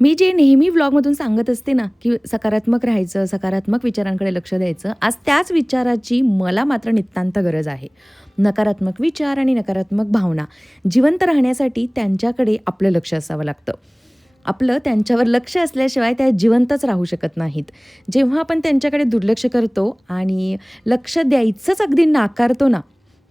मी जे नेहमी व्लॉगमधून सांगत असते ना की सकारात्मक राहायचं सकारात्मक विचारांकडे लक्ष द्यायचं आज त्याच विचाराची मला मात्र नितांत गरज आहे. नकारात्मक विचार आणि नकारात्मक भावना जिवंत राहण्यासाठी त्यांच्याकडे आपलं लक्ष असावं लागतं. आपलं त्यांच्यावर लक्ष असल्याशिवाय त्या जिवंतच राहू शकत नाहीत. जेव्हा आपण त्यांच्याकडे दुर्लक्ष करतो आणि लक्ष द्यायचंच अगदी नाकारतो ना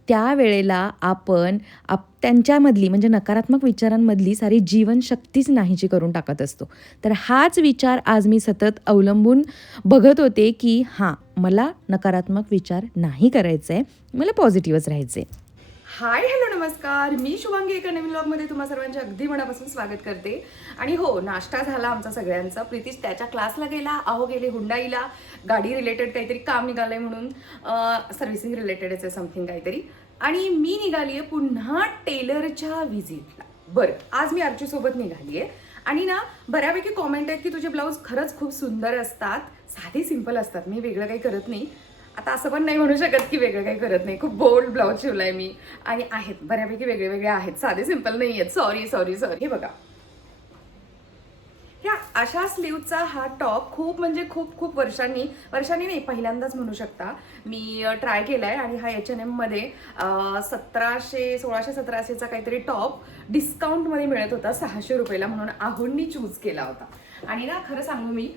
त्यावेळेला आपण आप त्यांच्यामधली म्हणजे नकारात्मक विचारांमधली सारी जीवनशक्तीच नाहीशी करून टाकत असतो. तर हाच विचार आज मी सतत अवलंबून बघत होते की हां मला नकारात्मक विचार नाही करायचा आहे मला पॉझिटिव्हच राहायचं आहे हाय हॅलो नमस्कार. मी शुभांगी एका नवीन ब्लॉगमध्ये तुम्हा सर्वांचे अगदी मनापासून स्वागत करते. आणि हो नाश्ता झाला आमचा सगळ्यांचा. प्रीतीश त्याच्या क्लासला गेला. अहो गेले हुंडाईला. गाडी रिलेटेड काहीतरी काम निघालंय म्हणून. सर्व्हिसिंग रिलेटेडच आहे समथिंग काहीतरी. आणि मी निघाली आहे पुन्हा टेलरच्या व्हिजिटला बरं आज मी अर्चूसोबत निघाली आहे आणि ना बऱ्यापैकी कॉमेंट आहेत की तुझे ब्लाऊज खरंच खूप सुंदर असतात. साधे सिंपल असतात. मी वेगळं काही करत नाही. आता असं पण नाही म्हणू शकत की वेगळं काही करत नाही. खूप बोल्ड ब्लाऊज शिवलाय मी. आणि आहेत बऱ्यापैकी वेगळे वेगळे आहेत. साधे सिंपल नाही आहेत सॉरी सॉरी सॉरी हे बघा. ह्या अशा स्लीवचा हा टॉप खूप म्हणजे खूप खूप वर्षांनी वर्षांनी नाही पहिल्यांदाच म्हणू शकता. मी ट्राय केलाय आणि हा H&M एच एन एममध्ये सतराशे सोळाशे सतराशेचा काहीतरी टॉप डिस्काउंटमध्ये मिळत होता. सहाशे रुपयाला म्हणून आहोंनी चूज केला होता. आणि ना खरं सांगू मी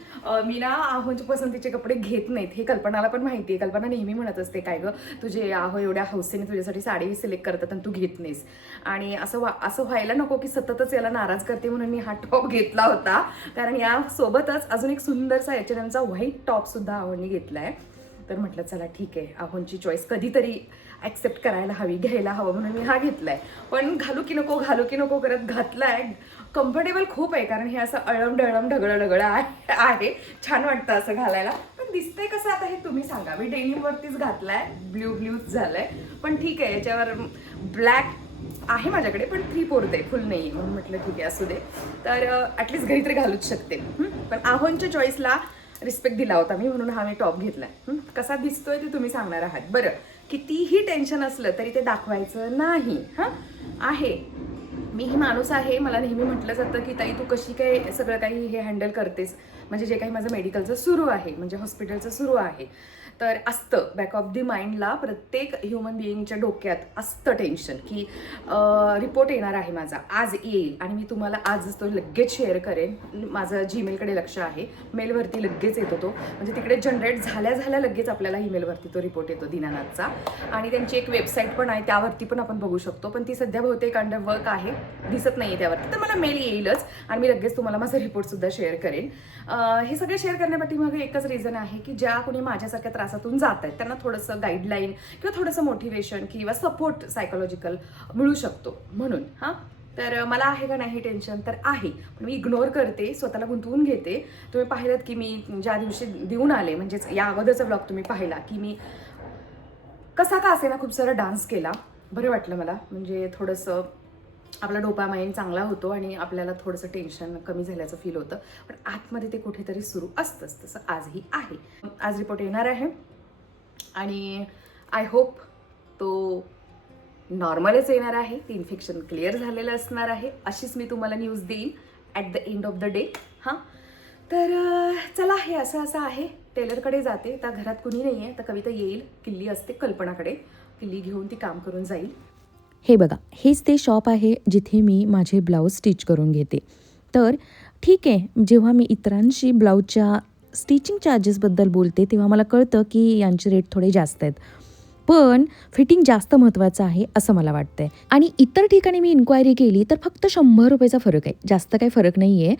मी ना आहोंच्या पसंतीचे कपडे घेत नाहीत. हे कल्पनाला पण माहिती आहे कल्पना नेहमी म्हणत असते काय गं तुझे आहो एवढ्या हौसेने तुझ्यासाठी साडी सिलेक्ट करतात आणि तू घेत नाहीस. आणि असं वा असं व्हायला नको की सततच याला नाराज करते म्हणून मी हा टॉप घेतला होता. कारण या सोबतच अजून एक सुंदरसा H&M एच एन एमचा व्हाईट टॉप सुद्धा घेतला घेतलाय. तर म्हटलं चला ठीक आहे. आहोंची चॉईस कधीतरी ॲक्सेप्ट करायला हवी घ्यायला हवं म्हणून मी हा घेतला आहे पण घालू की नको घालू की नको करत घातला आहे कम्फर्टेबल खूप आहे कारण हे असं अळम डळम ढगळं ढगळं आहे. छान वाटतं असं घालायला. पण दिसतंय कसं आता हे तुम्ही सांगा. मी डेनिमवरतीच आहे ब्ल्यू ब्ल्यूच आहे पण ठीक आहे याच्यावर ब्लॅक आहे माझ्याकडे पण थ्री फोर्थ आहे फुल नाही. म्हणून म्हटलं ठीक आहे असू दे. तर ॲटलिस्ट घरी तरी घालूच शकते. पण आहोनच्या चॉईसला रिस्पेक्ट दिला होता मी म्हणून हा मी टॉप घेतला आहे कसा दिसतोय ते तुम्ही सांगणार आहात. बरं कितीही टेन्शन असलं तरी ते दाखवायचं नाही. हां? आहे. मी ही माणूस आहे मला नेहमी म्हटलं जातं की ताई तू कशी काय सगळं काही हे हँडल करतेस? म्हणजे जे काही माझं मेडिकलचं सुरू आहे म्हणजे हॉस्पिटलचं सुरू आहे. तर असतं बॅक ऑफ दी माइंडला प्रत्येक ह्युमन बिईंगच्या डोक्यात असतं टेन्शन की रिपोर्ट येणार आहे माझा आज येईल. आणि मी तुम्हाला आजच तो लगेच शेअर करेन. माझं जीमेलकडे लक्ष आहे. मेलवरती लगेच येतो तो. म्हणजे तिकडे जनरेट झाल्या झाल्या लगेच आपल्याला ईमेलवरती तो रिपोर्ट येतो दिनानाथचा. आणि त्यांची एक वेबसाईट पण आहे त्यावरती पण आपण बघू शकतो. पण ती सध्या बहुतेक अंडर वर्क आहे. दिसत नाही आहे त्यावरती. तर मला मेल येईलच. आणि मी लगेच तुम्हाला माझा रिपोर्टसुद्धा शेअर करेन. हे सगळे शेअर करण्यापाठी मग एकच रिझन आहे की ज्या कोणी माझ्यासारख्या त्रास त्रासातून जात आहेत. त्यांना थोडंसं गाईडलाईन किंवा थोडंसं मोटिवेशन किंवा सपोर्ट सायकोलॉजिकल मिळू शकतो म्हणून. हां? तर मला आहे का नाही टेन्शन तर आहे. पण मी इग्नोर करते स्वतःला गुंतवून घेते. तुम्ही पाहिलं की मी ज्या दिवशी देऊन आले म्हणजेच या अगोदरचा ब्लॉग तुम्ही पाहिला की मी कसा का असे ना खूप सारा डान्स केला? बरं वाटलं मला. म्हणजे थोडंसं आपला डोपा चांगला होतो आणि आपल्याला थोडंसं टेन्शन कमी झाल्याचं फील होतं. पण आतमध्ये ते कुठेतरी सुरू असतंच तसं आजही आहे. आज रिपोर्ट येणार आहे. आणि आय होप तो नॉर्मलच येणार आहे. ते इन्फेक्शन क्लिअर झालेलं असणार आहे. अशीच मी तुम्हाला न्यूज देईन at the end of the day हां? तर चला हे असं असं आहे. टेलरकडे जाते. त्या घरात कुणी नाही आहे तर कविता येईल. किल्ली असते कल्पनाकडे. किल्ली घेऊन ती काम करून जाईल. हे बघा हेच ते शॉप आहे जिथे मी माझे ब्लाऊज स्टिच करून घेते. तर ठीक आहे जेव्हा मी इतरांशी ब्लाऊजच्या स्टिचिंग चार्जेसबद्दल बोलते तेव्हा मला कळतं की यांचे रेट थोडे जास्त आहेत. पण फिटिंग जास्त महत्त्वाचं आहे असं मला वाटतंय. आणि इतर ठिकाणी मी इन्क्वायरी केली तर फक्त शंभर रुपयाचा फरक आहे. जास्त काही फरक नाही आहे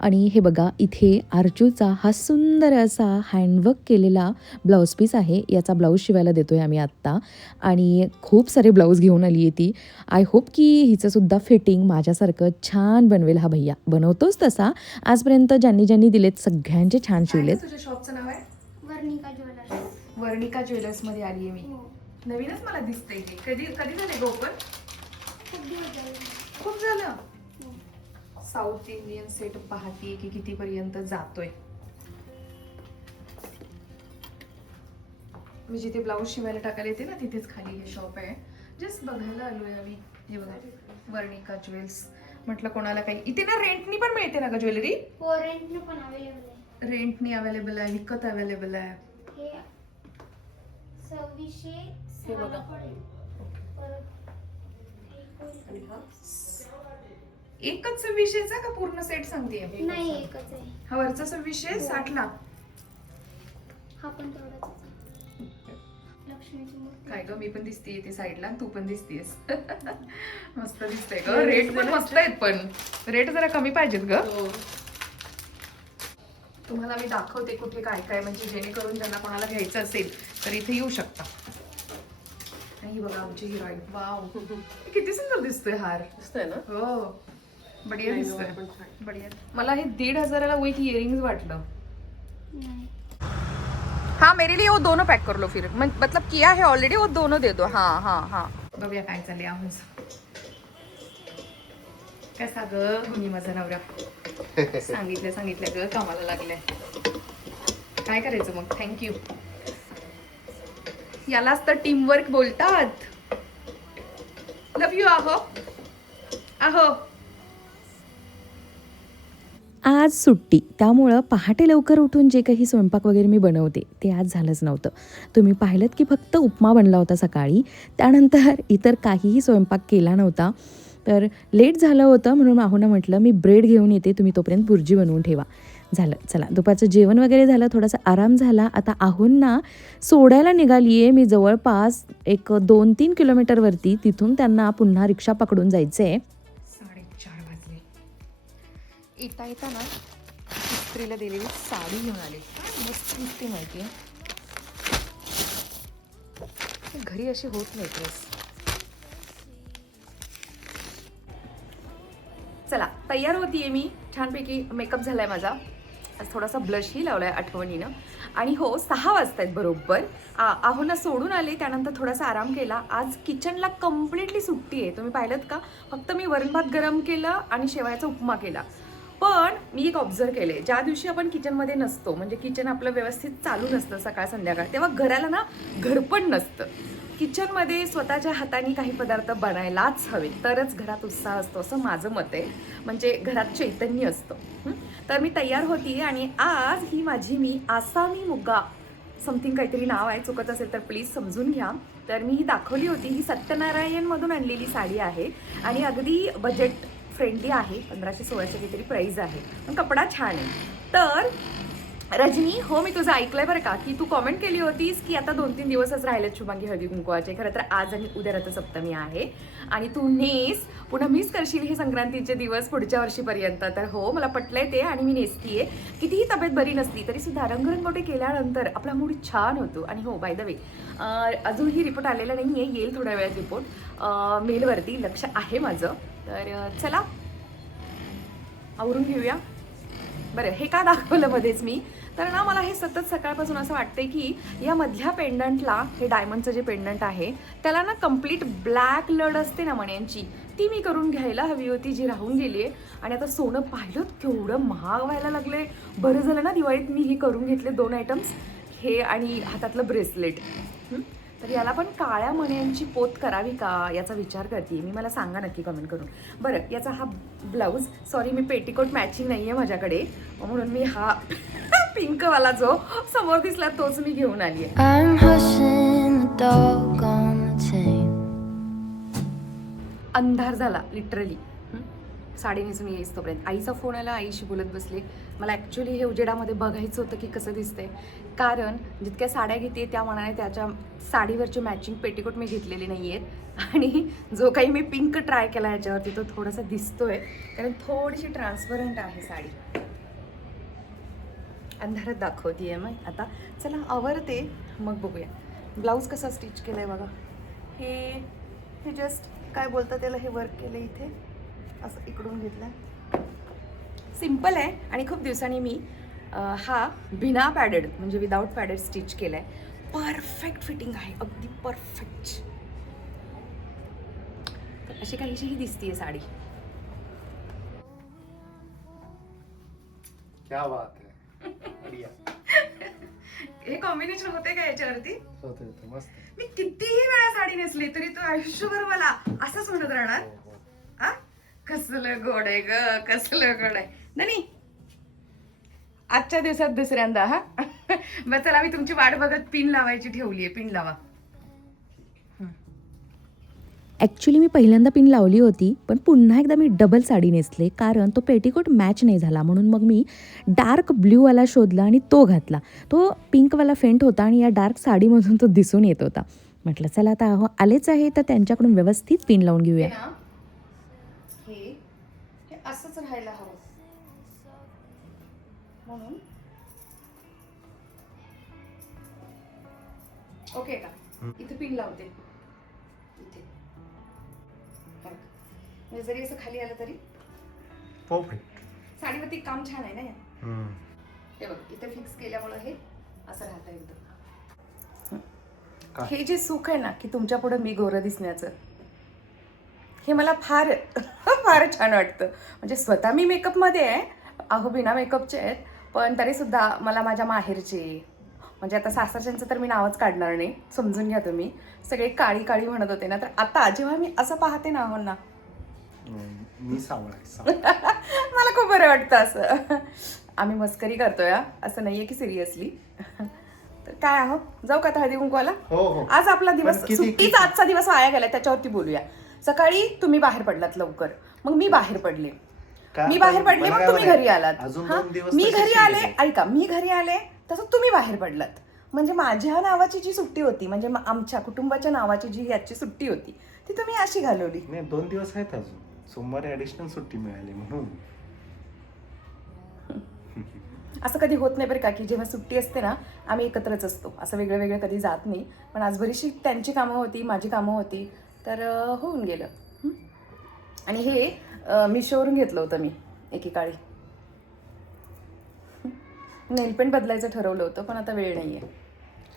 आणि हे बघा इथे आर्चूचा हा सुंदर असा हँडवर्क केलेला ब्लाऊज पीस आहे. याचा ब्लाऊज शिवायला देतोय आम्ही आत्ता. आणि खूप सारे ब्लाऊज घेऊन आली आहे ती. आय होप की हिचंसुद्धा फिटिंग माझ्यासारखं छान बनवेल हा भैया. बनवतोच तसा. आजपर्यंत ज्यांनी ज्यांनी दिलेत सगळ्यांचे छान शिवलेत. तुझ्या शॉपचं नाव आहे? वर्णिका ज्वेलर्स. वर्णिका ज्वेलर्समध्ये आली आहे मी. हो. नवीनच मला दिसतंय हे. कधी कधी झाले गं ओपन खूप दिवस झाले. खूप झालं. साऊथ इंडियन सेट पाहतीये की कितीपर्यंत जातोय. मी जिथे ब्लाऊज शिवायला टाकायला येते ना तिथेच खाली हे शॉप आहे. जस्ट बघायला आलोय आम्ही. हे बघा वर्णिका ज्वेल्स. म्हटलं कोणाला काही इथे ना रेंटनी पण मिळते ना ग ज्वेलरी? हो रेंटनं पण अवेलेबल आहे. रेंटनी अवेलेबल आहे विकत अवेलेबल आहे. सव्वीसशे हे बघा. हे एकच सव्वीसशेचा का पूर्ण सेट सांगते? नाही एकच आहे. हा वरचा सव्वीसशे साठला. हा पण तेवढाच मूर्ती. काय ग मी पण दिसतीये ते साईडला तू पण दिसतीयस. मस्त दिसतंय ग. रेट पण मस्त आहेत पण. रेट जरा कमी पाहिजेत ग. तुम्हाला मी दाखवते कुठे काय काय म्हणजे जेणेकरून ज्यांना कोणाला घ्यायचं असेल तर इथे येऊ शकता. ही बघा आमची हिरोईन. वाव किती सुंदर दिसतोय हार. दिसतंय ना? हो. बढिया दिसतोय. बढिया. मला हे दीड हजाराला विथ इयरिंग वाटलं. हाँ मेरे लिए वो दोनों पैक कर लो फिर. मतलब किया है ऑलरेडी वो दोनों दे दो. हाँ हाँ हाँ. बघूया काय चालले आहोत कसा ग? मी माझा नवरा. सांगितलं सांगितलं ग कामाला लागलंय. काय करायचं मग? थँक्यू यालाच तर टीमवर्क बोलतात. लव यू आहो. आहो. आज सुट्टी. त्यामुळं पहाटे लवकर उठून जे काही स्वयंपाक वगैरे मी बनवते ते आज झालंच नव्हतं. तुम्ही पाहिलं की फक्त उपमा बनला होता सकाळी. त्यानंतर इतर काहीही स्वयंपाक केला नव्हता. तर लेट झालं होतं म्हणून माहूनं म्हटलं मी ब्रेड घेऊन येते तुम्ही तोपर्यंत भुर्जी बनवून ठेवा. झालं. चला दुपारचं जेवण वगैरे झालं थोडासा आराम झाला. आता आहूंना सोडायला निघाली आहे मी जवळपास एक दोन तीन किलोमीटरवरती तिथून त्यांना पुन्हा रिक्षा पकडून जायचं आहे साडेचार वाजले. येता येता ना इस्त्रीला दिलेली साडी घेऊन आली. मस्त दिसते माहिती घरी अशी होत नाही ड्रेस चला तयार होतीये मी. छानपैकी मेकअप झाला आहे माझा. आज थोडासा ब्लशही लावला आहे आठवणीनं. आणि हो सहा वाजतायत बरोबर. आ आहोना सोडून आले त्यानंतर थोडासा आराम केला. आज किचनला कम्प्लिटली सुट्टी आहे. तुम्ही पाहिलं का? फक्त मी वरण भात गरम केलं आणि शेवयाचा उपमा केला. पण मी एक ऑब्झर्व केले ज्या दिवशी आपण किचनमध्ये नसतो म्हणजे किचन आपलं व्यवस्थित चालू नसतं सकाळ संध्याकाळ तेव्हा घराला ना घरपण नसतं. किचनमध्ये स्वतःच्या हाताने काही पदार्थ बनायलाच हवे. तरच घरात उत्साह असतो असं माझं मत आहे. म्हणजे घरात चैतन्य असतं. तर मी तयार होती आणि आज ही माझी मी आसामी मुगा समथिंग काहीतरी नाव आहे चुकत असेल तर प्लीज समजून घ्या. तर मी ही दाखवली होती. ही सत्यनारायणमधून आणलेली साडी आहे आणि अगदी बजेट फ्रेंडली आहे. पंधराशे सोळाशे काहीतरी प्राईज आहे. पण कपडा छान आहे. तर रजनी हो मी तुझं ऐकलंय बरं का की तू कॉमेंट केली होतीस की आता दोन तीन दिवसच राहिलेत शुभांगी हळदी कुंकवाचे. खरं तर आज आणि उद्या रथसप्तमी आहे. आणि तू नेस पुन्हा मिस करशील हे संक्रांतीचे दिवस पुढच्या वर्षीपर्यंत. तर हो मला पटलंय ते आणि मी नेसतीये. कितीही तब्येत बरी नसली तरी सुद्धा रंगरंगोटे केल्यानंतर आपला मूड छान होतो. आणि हो बाय द वे अजूनही रिपोर्ट आलेला नाही आहे येईल थोड्या वेळात रिपोर्ट मेलवरती लक्ष आहे माझं. तर चला आवरून घेऊया. बरं हे का दाखवलं मध्येच मी? तर ना मला हे सतत सकाळपासून असं वाटतंय की या मधल्या पेंडंटला हे डायमंडचं जे पेंडंट आहे त्याला ना कंप्लीट ब्लॅक लड असते ना मण्यांची ती मी करून घ्यायला हवी होती जी राहून गेली आहे. आणि आता सोनं पाहिलं केवढं महाग व्हायला लागले बरं झालं ना दिवाळीत मी हे करून घेतले दोन आयटम्स हे आणि हातातलं ब्रेसलेट तर याला पण काळ्या मण्यांची पोत करावी का याचा विचार करते मी मला सांगा नक्की कमेंट करून. बरं याचा हा ब्लाऊज सॉरी मी पेटिकोट मॅचिंग नाही आहे माझ्याकडे. म्हणून मी हा पिंकवाला जो समोर दिसला तोच मी घेऊन आली आहे. अंधार झाला लिटरली साडी नेसून येईस तोपर्यंत आईचा फोन आला आईशी बोलत बसले. मला ॲक्च्युली हे उजेडामध्ये बघायचं होतं की कसं दिसतंय. कारण जितक्या साड्या घेते त्या मनाने त्याच्या साडीवरचे मॅचिंग पेटीकोट मी घेतलेले नाही आहेत आणि जो काही मी पिंक ट्राय केला याच्यावरती तो थोडासा दिसतोय. कारण थोडीशी ट्रान्सपरंट आहे साडी. अंधारात दाखवते आहे मग. आता चला आवरते. मग बघूया. ब्लाऊज कसा स्टिच केला आहे बघा. हे हे जस्ट काय बोलतात त्याला हे वर्क केलं इथे? असं इकडून घेतलं सिंपल आहे आणि खूप दिवसांनी मी हा बिना पॅडेड म्हणजे विदाऊट पॅडेड स्टिच केलं आहे परफेक्ट फिटिंग आहे अगदी परफेक्ट तर अशी काहीशी ही दिसतीये साडी. क्या बात है. बढ़िया. हे कॉम्बिनेशन होते का याच्यावरती? होते मस्त. मी कितीही वेळा साडी नेसली तरी तू आयुष्यभर मला असंच म्हणत राहणार. हा. कसलं गोड आहे ग कसलं गोड आहे. नाही आजच्या दिवसात दुसऱ्यांदा हा? बस चला मी तुमची वाट बघत पिन लावायची ठेवली आहे पिन लावा. ॲक्च्युली मी पहिल्यांदा पिन लावली होती पण पुन्हा एकदा मी डबल साडी नेसले कारण तो पेटिकोट मॅच नाही झाला. म्हणून मग मी डार्क ब्ल्यूवाला शोधला आणि तो घातला. तो पिंकवाला फेंट होता आणि या डार्क साडीमधून तो दिसून येत होता. म्हटलं चला आता अहो आलेच आहे तर त्यांच्याकडून व्यवस्थित पिन लावून घेऊया. म्हणून. ओके का? इथे पिन लावते. इथे. म्हणजे जरी असं खाली आलं तरी. परफेक्ट साडीवरती काम छान आहे ना या हे बघ इथे फिक्स केल्यामुळं हे असं राहतं एकदम? हे जे सुख आहे ना की तुमच्यापुढे मी गोरं दिसण्याचं हे मला फार फार छान वाटतं. म्हणजे स्वतः मी मेकअपमध्ये आहे अहो बिना मेकअपचे आहेत पण तरी सुद्धा मला माझ्या माहेरचे म्हणजे आता सासरच्यांचं तर मी नावच काढणार नाही समजून घ्या तुम्ही. सगळे काळी काळी म्हणत होते ना तर आता जेव्हा मी असं पाहते ना अहो ना. मी सावळा. मला खूप बरं वाटतं असं. आम्ही मस्करी करतोय. असं नाहीये की सिरियसली. तर काय आहो? जाऊ का हळदी कुंकवाला? हो हो. आज आपला दिवस सुट्टीचा आजचा दिवस वाया गेलाय त्याच्यावरती बोलूया. सकाळी तुम्ही बाहेर पडलात लवकर. मग मी बाहेर पडले. का? मी बाहेर पडले मग तुम्ही? घरी आलात अजून? दोन दिवस मी घरी आले. ऐका मी घरी आले तसं तुम्ही बाहेर पडलात म्हणजे माझ्या नावाची जी सुट्टी होती म्हणजे म- आमच्या कुटुंबाच्या नावाची जी याची सुट्टी होती ती तुम्ही अशी घालवली नाही दोन दिवस आहेत अजून सोमवारी ऍडिशनल सुट्टी मिळाली म्हणून असं कधी होत नाही बरं का की जेव्हा सुट्टी असते ना आम्ही एकत्रच असतो असं वेगळं वेगळं कधी जात नाही पण आज बरीचशी त्यांची कामं होती माझी कामं होती तर अं, होऊन गेलं? आणि हे मिशोवरून घेतलं होतं मी एकेकाळी नेलपेंट बदलायचं ठरवलं होतं पण आता वेळ नाही आहे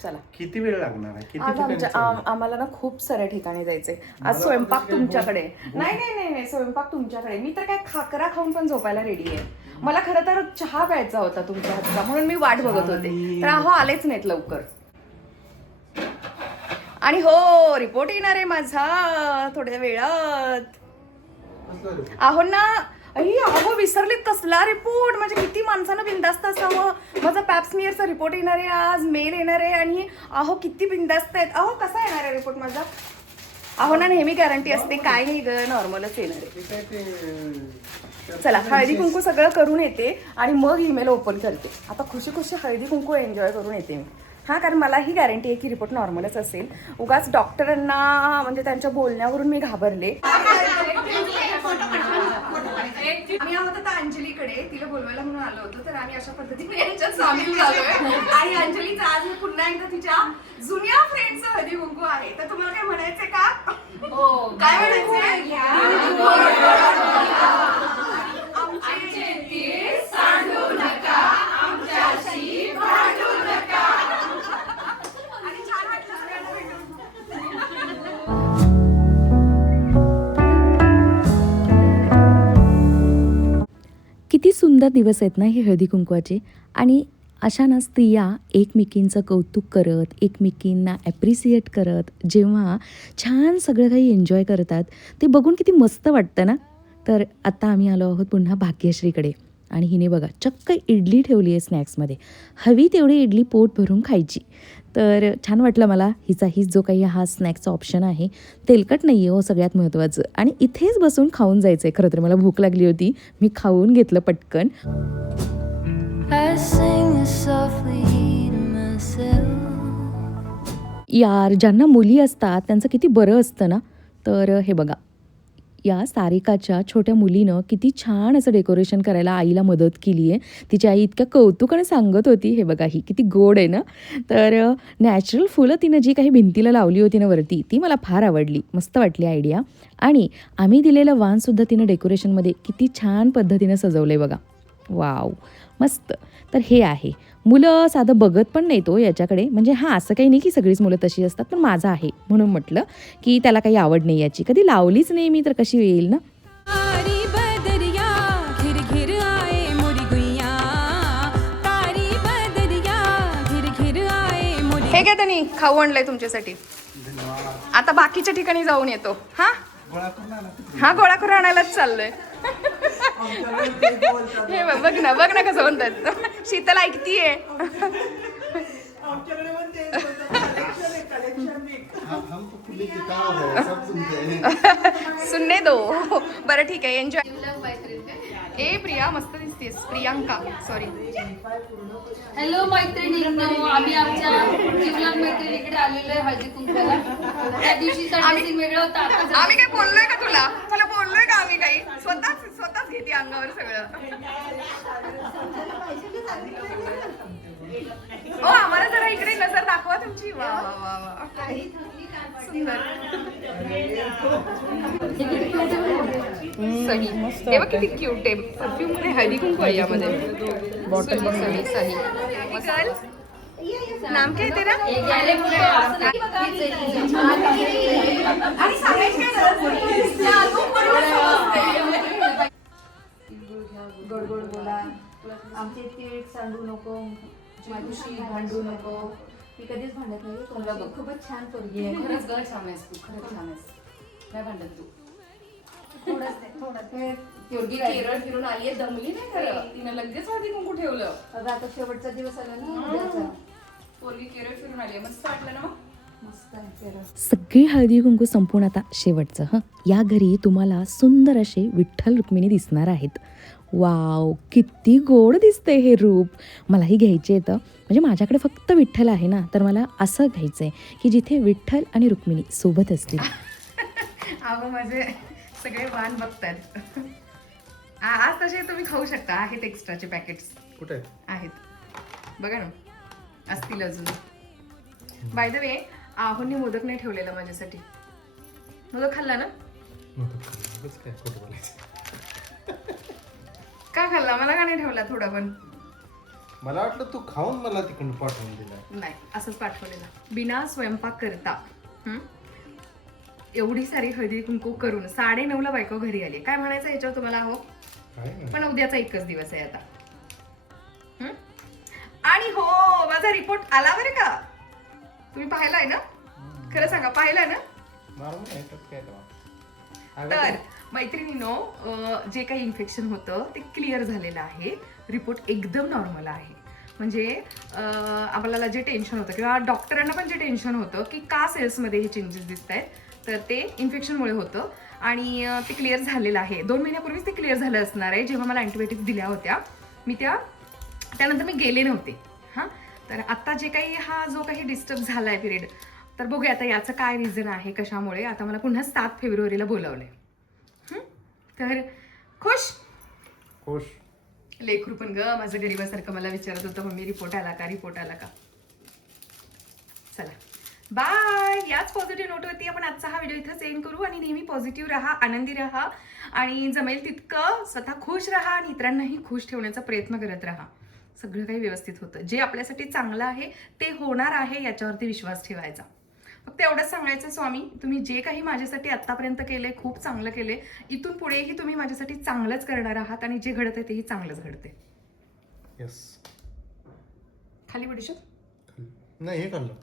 चला. किती वेळ लागणार आहे? किती आज ठिकाणी आमच्या चालणार? आम- आम्हाला ना खूप साऱ्या ठिकाणी जायचंय. आज मला स्वयंपाक तुमच्याकडे. नाही नाही नाही नाही स्वयंपाक तुमच्याकडे. मी तर काय खाकरा खाऊन पण झोपायला रेडी आहे. मला खरं तर चहा प्यायचा होता तुमच्या हातचा म्हणून मी वाट बघत होते. आणि- तर अहो आलेच नाहीत लवकर. आणि हो रिपोर्ट येणार आहे माझा थोड्या वेळात. अहो ना अई अहो विसरलेत कसला रिपोर्ट म्हणजे किती माणसानं बिंदास्त असावं? माझा पॅप्समियरचा रिपोर्ट येणार आहे आज मेल येणार आहे आणि अहो किती बिंदास्त आहेत. अहो कसा येणार आहे रिपोर्ट माझा? अहो ना नेहमी गॅरंटी असते काय नाही ग नॉर्मलच येणार आहे. चला हळदी कुंकू सगळं करून येते आणि मग ईमेल ओपन करते. आता खुशी खुशी हळदी कुंकू एन्जॉय करून येते मी. हां कारण मला ही गॅरंटी आहे की रिपोर्ट नॉर्मलच असेल. उगाच डॉक्टरांना म्हणजे त्यांच्या बोलण्यावरून मी घाबरले. आम्ही आहोत आता अंजलीकडे तिला बोलवायला म्हणून आलो होतो तर आम्ही अशा पद्धतीने यांच्यात सामील झालोय. आणि अंजलीचा आज मी पुन्हा एकदा तिच्या जुन्या फ्रेंडचं हळदी कुंकू आहे. तर तुम्हाला काय म्हणायचंय का? हो काय म्हणायचंय? किती सुंदर दिवस आहेत ना हे हळदी कुंकवाचे. आणि अशा ना स्त्रिया एकमेकींचं कौतुक करत एकमेकींना ॲप्रिसिएट करत जेव्हा छान सगळं काही एन्जॉय करतात ते बघून किती मस्त वाटतं ना. तर आता आम्ही आलो आहोत पुन्हा भाग्यश्रीकडे. आणि हिने बघा चक्क इडली ठेवली आहे स्नॅक्समध्ये. हवी तेवढी इडली पोट भरून खायची. तर छान वाटलं मला हिचा ही जो काही हा स्नॅक्सचा ऑप्शन आहे तेलकट नाही आहे हो सगळ्यात महत्त्वाचं. आणि इथेच बसून खाऊन जायचं आहे खरं तर मला भूक लागली होती. मी खाऊन घेतलं पटकन. यार ज्यांना मुली असतात त्यांचं किती बरं असतं ना? तर हे बघा. या सारिकाच्या छोट्या मुलीनं किती छान असं डेकोरेशन करायला आईला मदत केली आहे तिची आई इतक्या कौतुकाने सांगत होती हे बघा ही किती गोड आहे ना. तर नॅचरल फुलं तिनं जी काही भिंतीला लावली होती ना वरती ती मला फार आवडली. मस्त वाटली आयडिया आणि आम्ही दिलेलं वाणसुद्धा तिनं डेकोरेशनमध्ये किती छान पद्धतीनं सजवलं आहे बघा. वाव मस्त. तर हे आहे. मुलं साधं बघत पण नाही तो याच्याकडे. म्हणजे हां असं काही नाही की सगळीच मुलं तशी असतात पण माझं आहे म्हणून म्हटलं की त्याला काही आवड नाही याची. कधी लावलीच नाही मी तर कशी येईल ना? तारी बदरिया घिर घिर आए मोरी गुइया. तारी बदरिया घिर घिर आए मोरी हे घ्या त्यांनी खाऊ आणलंय तुमच्यासाठी. आता बाकीच्या ठिकाणी जाऊन येतो. हा. हा गोळा करून आणायलाच चाललोय. हे बघ बघ ना बघ ना कसं म्हणतात. शीतल ऐकतीये. हम हम तो खुली किताब है सब सुनते. हैं सुनने दो. बरं ठीक आहे एन्जॉय ए प्रिया मस्त दिसतेस. प्रियांका सॉरी हॅलो मैत्रिणींनो. आम्ही आमच्या जीवलग मैत्रिणीकडे आलेलो आहे हळदी कुंकवाला त्या ड्रेसिंग वेगळं होता. आम्ही काय बोललोय का तुला? तुला बोललोय का आम्ही काही? स्वतःच स्वतःच घेते अंगावर सगळं. ओ आम्हाला जरा इकडे नजर दाखवा तुमची. वा वा वा वा. सही. हे बघ किती क्यूट आहे. परफ्यूममध्ये हळदी कुंकू आहे यामध्ये. सही सही सही. गर्ल नाम काय तेरा? गोड गोड बोला. आमचे तीळ सांडू नको. माझ्याशी भांडू नको. मी कधीच भांडत नाही. तुला बघ. खूपच छान पोरगी आहे. खरंच ग छान आहेस तू. खरंच छान आहेस. काय भांडत तू? थोडंच नाही थोडंच नाही. पोरगी केरळ फिरून आली आहे दमली नाही खरं. तिनं लगेच हळदी कुंकू ठेवलं. अगं आता शेवटचा दिवस आला ना उद्याचा. पोरगी केरळ फिरून आली आहे. मस्त वाटलं ना मग? मस्त आहे केरळ. सगळी हळदी कुंकू संपून आता शेवटचं हं. या घरी तुम्हाला सुंदर असे विठ्ठल रुक्मिणी दिसणार आहेत. वाव किती गोड दिसते हे रूप. मलाही घ्यायचे येतं म्हणजे माझ्याकडे फक्त विठ्ठल आहे ना तर मला असं घ्यायचं आहे की जिथे विठ्ठल आणि रुक्मिणी सोबत असतील. अहो माझे सगळे वाण बघतात आ- आज तसे तुम्ही खाऊ शकता. आहेत एक्स्ट्राचे पॅकेट्स कुठे? आहेत. बघा ना. असतील अजून. बाय द वे आहोंनी मोदक नाही ठेवलेला माझ्यासाठी. मोदक खाल्ला ना? का खाल्ला? मला का नाही ठेवला थोडा पण? मला वाटलं तू खाऊन मला तिकडून पाठवून दिला. नाही असंच पाठवलेला. बिना स्वयंपाक करता हं? एवढी सारी हळदी कुंकू करून साडे नऊला बायको घरी आली. काय म्हणायचं याच्यावर तुम्हाला हो? काय नाही. पण उद्याचा एकच दिवस आहे आता. हं? आणि हो माझा रिपोर्ट आला बरं का? तुम्ही पाहिलाय ना? खरं सांगा पाहिलाय ना? नॉर्मल आहे त्यात काय तेव्हा. अगं तर मैत्रिणीनो जे काही इन्फेक्शन होतं ते क्लिअर झालेलं आहे. रिपोर्ट एकदम नॉर्मल आहे. म्हणजे आपल्याला जे टेन्शन होतं किंवा डॉक्टरांना पण जे टेन्शन होतं की का सेल्समध्ये हे चेंजेस दिसत आहेत तर ते इन्फेक्शनमुळे होतं. आणि ते क्लिअर झालेलं आहे. दोन महिन्यापूर्वीच ते क्लिअर झालं असणार आहे. जेव्हा मला अँटीबायोटिक्स दिल्या होत्या मी त्या त्यानंतर मी गेले नव्हते. हां? तर आत्ता जे काही हा जो काही डिस्टर्ब झाला आहे पिरियड तर बघूया आता याचं काय रिझन आहे कशामुळे. आता मला पुन्हा सात फेब्रुवारीला बोलावलं आहे तर खुश? खुश. लेकरू पण ग माझं गरीबासारखं मला विचारत होतं मम्मी रिपोर्ट आला का? रिपोर्ट आला का? चला. बाय याच पॉझिटिव्ह नोटवरती आपण आजचा हा व्हिडिओ इथं सेंड करू आणि नेहमी पॉझिटिव्ह राहा आनंदी राहा आणि जमेल तितकं स्वतः खुश राहा आणि इतरांनाही खुश ठेवण्याचा प्रयत्न करत राहा. सगळं काही व्यवस्थित होतं. जे आपल्यासाठी चांगलं आहे ते होणार आहे याच्यावरती विश्वास ठेवायचा. फक्त एवढंच सांगायचं स्वामी तुम्ही जे काही माझ्यासाठी आत्तापर्यंत केलंय खूप चांगलं केलंय इथून पुढेही तुम्ही माझ्यासाठी चांगलंच करणार आहात आणि जे घडत आहे तेही चांगलंच घडते येस खाली बडीशोप नाही हे खाल्लं.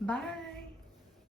बाय